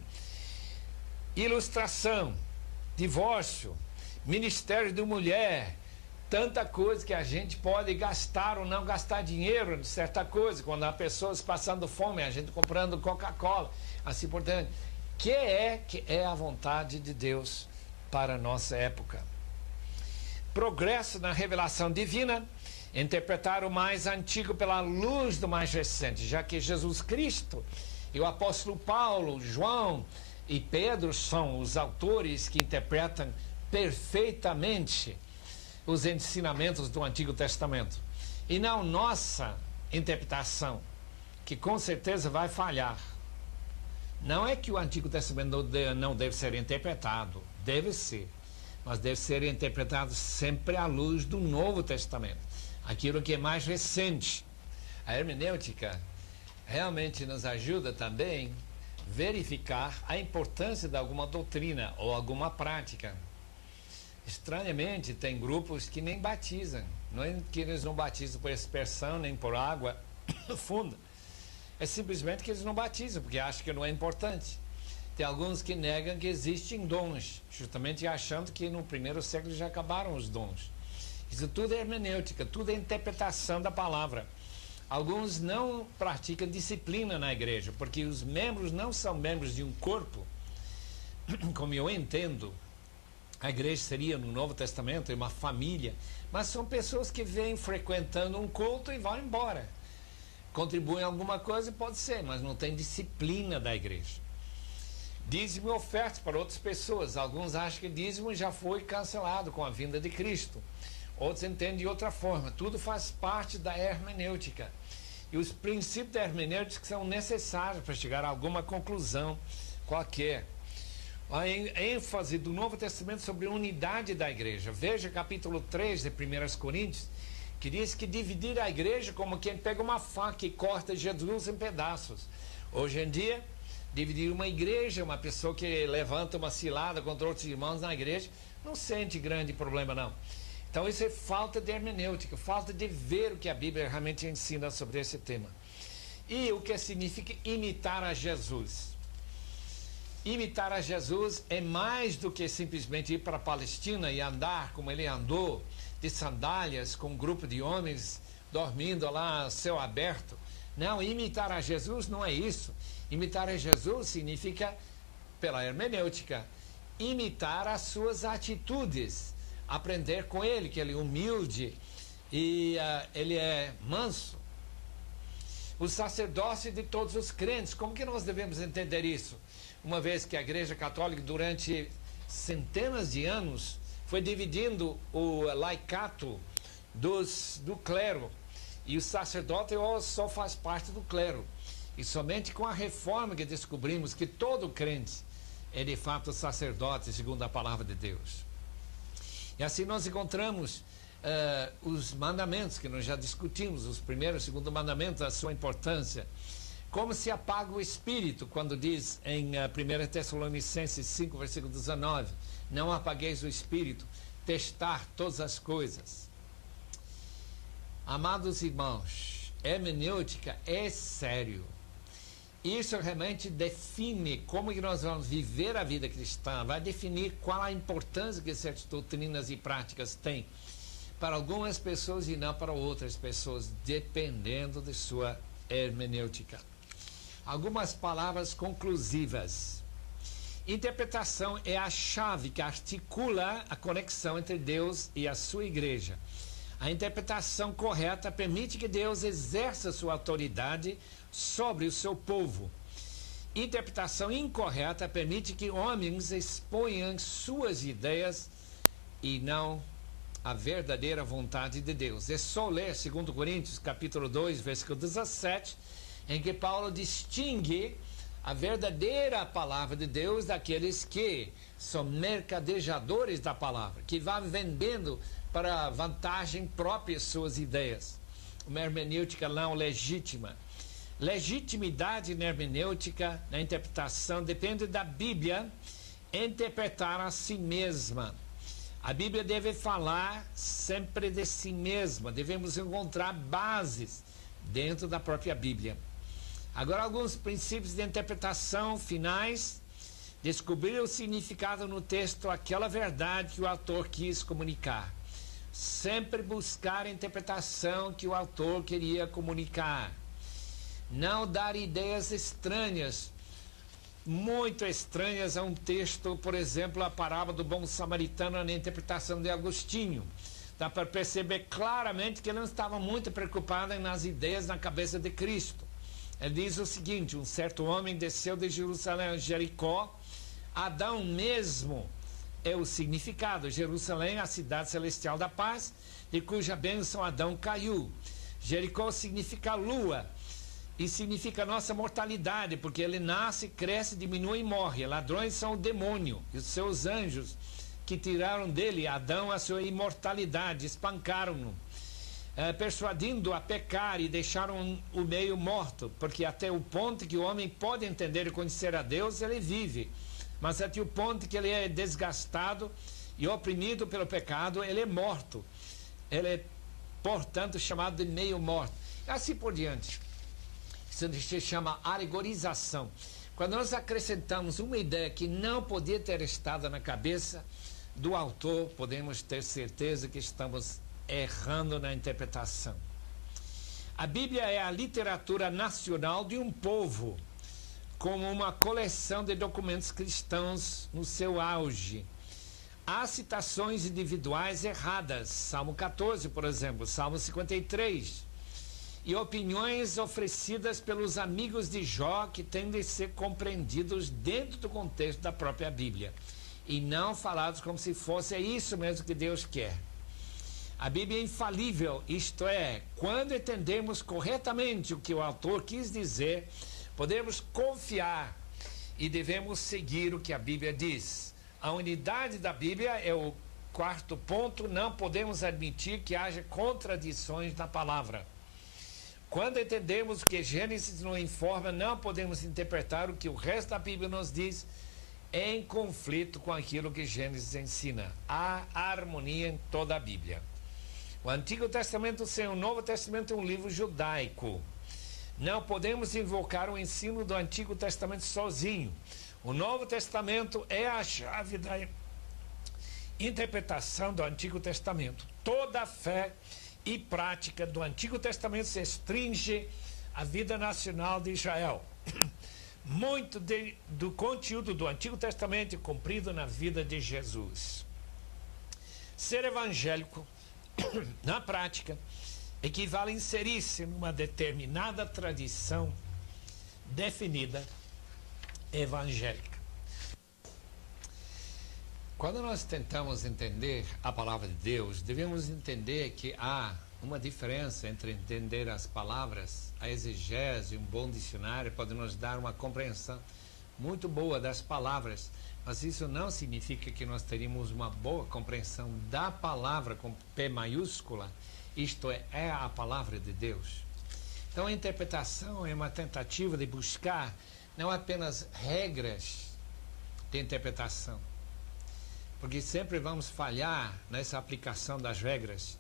Ilustração, divórcio, ministério de mulher, tanta coisa que a gente pode gastar ou não gastar dinheiro em certa coisa, quando há pessoas passando fome, a gente comprando Coca-Cola, assim por diante. Que é a vontade de Deus para a nossa época? progresso na revelação divina, interpretar o mais antigo pela luz do mais recente, já que Jesus Cristo e o apóstolo Paulo, João e Pedro são os autores que interpretam perfeitamente os ensinamentos do Antigo Testamento. E não nossa interpretação, que com certeza vai falhar. Não é que o Antigo Testamento não deve ser interpretado, deve ser, mas deve ser interpretado sempre à luz do Novo Testamento, aquilo que é mais recente. A hermenêutica realmente nos ajuda também a verificar a importância de alguma doutrina ou alguma prática. Estranhamente, tem grupos que nem batizam, não é que eles não batizam por aspersão nem por água funda. É simplesmente que eles não batizam, porque acham que não é importante. Tem alguns que negam que existem dons, justamente achando que no primeiro século já acabaram os dons. Isso tudo é hermenêutica, tudo é interpretação da palavra. Alguns não praticam disciplina na igreja, porque os membros não são membros de um corpo, como eu entendo. A igreja seria, no Novo Testamento, uma família, mas são pessoas que vêm frequentando um culto e vão embora. Contribuem alguma coisa, pode ser, mas não tem disciplina da igreja. Dízimo e ofertas para outras pessoas. Alguns acham que dízimo já foi cancelado com a vinda de Cristo. Outros entendem de outra forma. Tudo faz parte da hermenêutica. E os princípios da hermenêutica são necessários para chegar a alguma conclusão qualquer. A ênfase do Novo Testamento sobre a unidade da igreja. Veja capítulo 3 de 1 Coríntios, que diz que dividir a igreja como quem pega uma faca e corta Jesus em pedaços. Hoje em dia, dividir uma igreja, uma pessoa que levanta uma cilada contra outros irmãos na igreja, não sente grande problema não. Então isso é falta de hermenêutica, falta de ver o que a Bíblia realmente ensina sobre esse tema. E o que significa imitar a Jesus? Imitar a Jesus é mais do que simplesmente ir para a Palestina e andar como ele andou, de sandálias, com um grupo de homens dormindo lá a céu aberto. Não, imitar a Jesus não é isso. Imitar a Jesus significa, pela hermenêutica, imitar as suas atitudes, aprender com ele, que ele é humilde e ele é manso. O sacerdócio de todos os crentes, como que nós devemos entender isso? Uma vez que a Igreja Católica, durante centenas de anos, foi dividindo o laicato do clero, e o sacerdote só faz parte do clero. E somente com a reforma que descobrimos que todo crente é de fato sacerdote, segundo a palavra de Deus. E assim nós encontramos os mandamentos que nós já discutimos, os primeiro e segundo mandamentos, a sua importância. Como se apaga o espírito, quando diz em 1 Tessalonicenses 5, versículo 19, não apagueis o espírito, testar todas as coisas. Amados irmãos, hermenêutica é sério. Isso realmente define como que nós vamos viver a vida cristã, vai definir qual a importância que certas doutrinas e práticas têm para algumas pessoas e não para outras pessoas, dependendo de sua hermenêutica. Algumas palavras conclusivas. Interpretação é a chave que articula a conexão entre Deus e a sua igreja. A interpretação correta permite que Deus exerça sua autoridade sobre o seu povo. Interpretação incorreta permite que homens exponham suas ideias e não a verdadeira vontade de Deus. É só ler 2 Coríntios capítulo 2, versículo 17, em que Paulo distingue a verdadeira palavra de Deus daqueles que são mercadejadores da palavra, que vão vendendo para vantagem própria suas ideias. Uma hermenêutica não legítima. Legitimidade na hermenêutica, na interpretação, depende da Bíblia interpretar a si mesma. A Bíblia deve falar sempre de si mesma. Devemos encontrar bases dentro da própria Bíblia. Agora, alguns princípios de interpretação finais. Descobrir o significado no texto, aquela verdade que o autor quis comunicar. Sempre buscar a interpretação que o autor queria comunicar. Não dar ideias estranhas muito estranhas a um texto, por exemplo, a parábola do bom samaritano na interpretação de Agostinho. Dá para perceber claramente que ele não estava muito preocupado nas ideias na cabeça de Cristo. Ele diz o seguinte: um certo homem desceu de Jerusalém a Jericó. Adão mesmo é o significado. Jerusalém, a cidade celestial da paz, de cuja bênção Adão caiu. Jericó significa lua e significa nossa mortalidade, porque ele nasce, cresce, diminui e morre. Ladrões são o demônio e os seus anjos que tiraram dele, Adão, a sua imortalidade, espancaram-no, persuadindo-o a pecar e deixaram o meio morto, porque até o ponto que o homem pode entender e conhecer a Deus, ele vive, mas até o ponto que ele é desgastado e oprimido pelo pecado, ele é morto. Ele é, portanto, chamado de meio morto. E assim por diante. Isso se chama alegorização. Quando nós acrescentamos uma ideia que não podia ter estado na cabeça do autor, podemos ter certeza que estamos errando na interpretação. A Bíblia é a literatura nacional de um povo, como uma coleção de documentos cristãos no seu auge. Há citações individuais erradas, Salmo 14, por exemplo, Salmo 53, e opiniões oferecidas pelos amigos de Jó que têm de ser compreendidos dentro do contexto da própria Bíblia, e não falados como se fosse isso mesmo que Deus quer. A Bíblia é infalível, isto é, quando entendemos corretamente o que o autor quis dizer, podemos confiar e devemos seguir o que a Bíblia diz. A unidade da Bíblia é o quarto ponto. Não podemos admitir que haja contradições na palavra. Quando entendemos o que Gênesis nos informa, não podemos interpretar o que o resto da Bíblia nos diz em conflito com aquilo que Gênesis ensina. Há harmonia em toda a Bíblia. O Antigo Testamento sem o Novo Testamento é um livro judaico. Não podemos invocar o ensino do Antigo Testamento sozinho. O Novo Testamento é a chave da interpretação do Antigo Testamento. Toda a fé e prática do Antigo Testamento se restringe à vida nacional de Israel. Muito do conteúdo do Antigo Testamento é cumprido na vida de Jesus. Ser evangélico, na prática, equivale a inserir-se numa determinada tradição definida evangélica. Quando nós tentamos entender a palavra de Deus, devemos entender que há uma diferença entre entender as palavras. A exegese, um bom dicionário pode nos dar uma compreensão muito boa das palavras, mas isso não significa que nós teríamos uma boa compreensão da palavra com P maiúscula, isto é a palavra de Deus. Então a interpretação é uma tentativa de buscar não apenas regras de interpretação, porque sempre vamos falhar nessa aplicação das regras,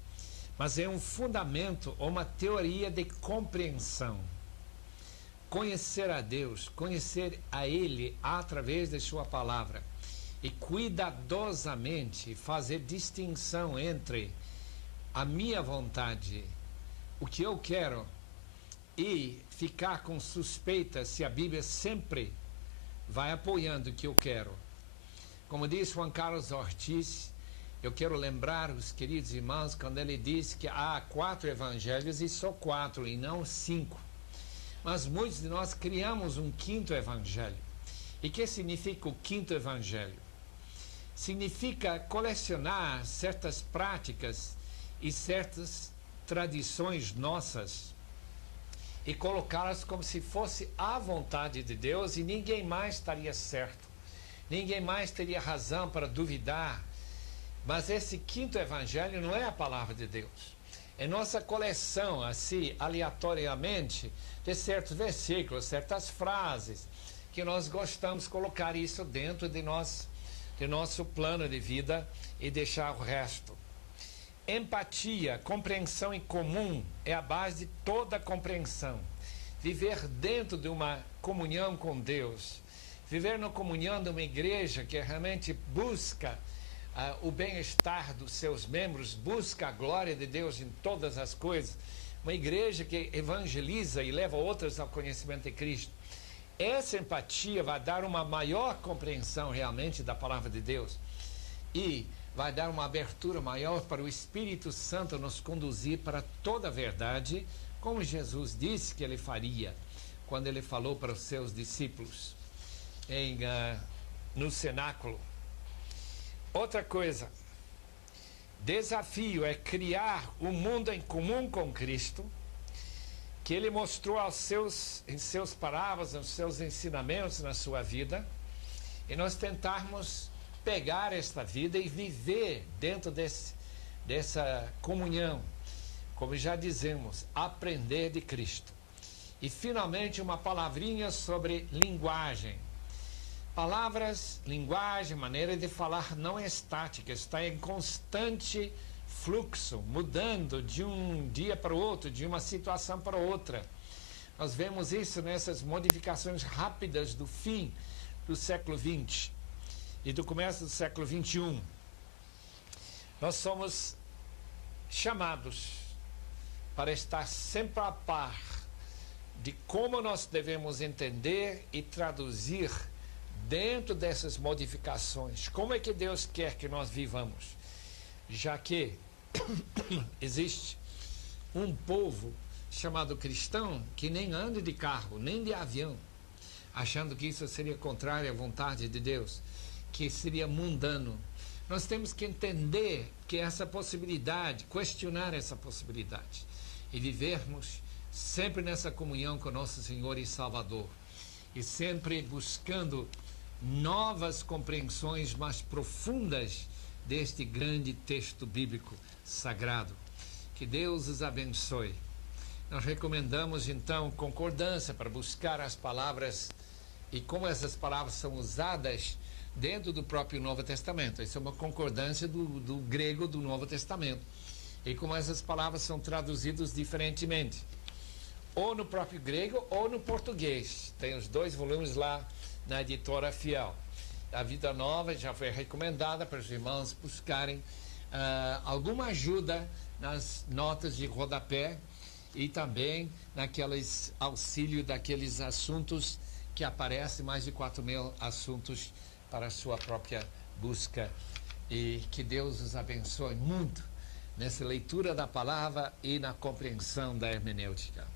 mas é um fundamento ou uma teoria de compreensão. Conhecer a Deus, conhecer a Ele através de sua palavra e cuidadosamente fazer distinção entre a minha vontade, o que eu quero, e ficar com suspeita se a Bíblia sempre vai apoiando o que eu quero. Como disse Juan Carlos Ortiz, eu quero lembrar os queridos irmãos quando ele disse que há 4 evangelhos e só 4 e não 5. Mas muitos de nós criamos um 5º evangelho. E o que significa o 5º evangelho? Significa colecionar certas práticas e certas tradições nossas e colocá-las como se fosse a vontade de Deus, e ninguém mais estaria certo, ninguém mais teria razão para duvidar. Mas esse 5º evangelho não é a palavra de Deus, é nossa coleção, assim, aleatoriamente, de certos versículos, certas frases, que nós gostamos de colocar isso dentro de nosso plano de vida e deixar o resto. Empatia, compreensão em comum é a base de toda compreensão. Viver dentro de uma comunhão com Deus, viver na comunhão de uma igreja que realmente busca o bem-estar dos seus membros, busca a glória de Deus em todas as coisas, uma igreja que evangeliza e leva outros ao conhecimento de Cristo. essa empatia vai dar uma maior compreensão realmente da palavra de Deus e vai dar uma abertura maior para o Espírito Santo nos conduzir para toda a verdade, como Jesus disse que ele faria quando ele falou para os seus discípulos no cenáculo. Outra coisa, desafio é criar um mundo em comum com Cristo, que ele mostrou em seus palavras, nos seus ensinamentos na sua vida, e nós tentarmos pegar esta vida e viver dentro dessa comunhão, como já dizemos, aprender de Cristo. E finalmente uma palavrinha sobre linguagem. Palavras, linguagem, maneira de falar não é estática, está em constante fluxo, mudando de um dia para o outro, de uma situação para outra. Nós vemos isso nessas modificações rápidas do fim do século XX e do começo do século XXI. Nós somos chamados para estar sempre a par de como nós devemos entender e traduzir dentro dessas modificações. Como é que Deus quer que nós vivamos? Já que existe um povo chamado cristão que nem anda de carro, nem de avião, achando que isso seria contrário à vontade de Deus, que seria mundano. Nós temos que entender que essa possibilidade, questionar essa possibilidade e vivermos sempre nessa comunhão com nosso Senhor e Salvador e sempre buscando novas compreensões mais profundas deste grande texto bíblico sagrado. Que Deus os abençoe. Nós recomendamos então concordância para buscar as palavras e como essas palavras são usadas dentro do próprio Novo Testamento. Isso é uma concordância do grego do Novo Testamento. E como essas palavras são traduzidas diferentemente, ou no próprio grego ou no português. Tem os 2 volumes lá na editora Fiel. A Vida Nova já foi recomendada para os irmãos buscarem alguma ajuda nas notas de rodapé e também naqueles auxílio daqueles assuntos que aparecem, mais de 4.000 assuntos para a sua própria busca. E que Deus os abençoe muito nessa leitura da palavra e na compreensão da hermenêutica.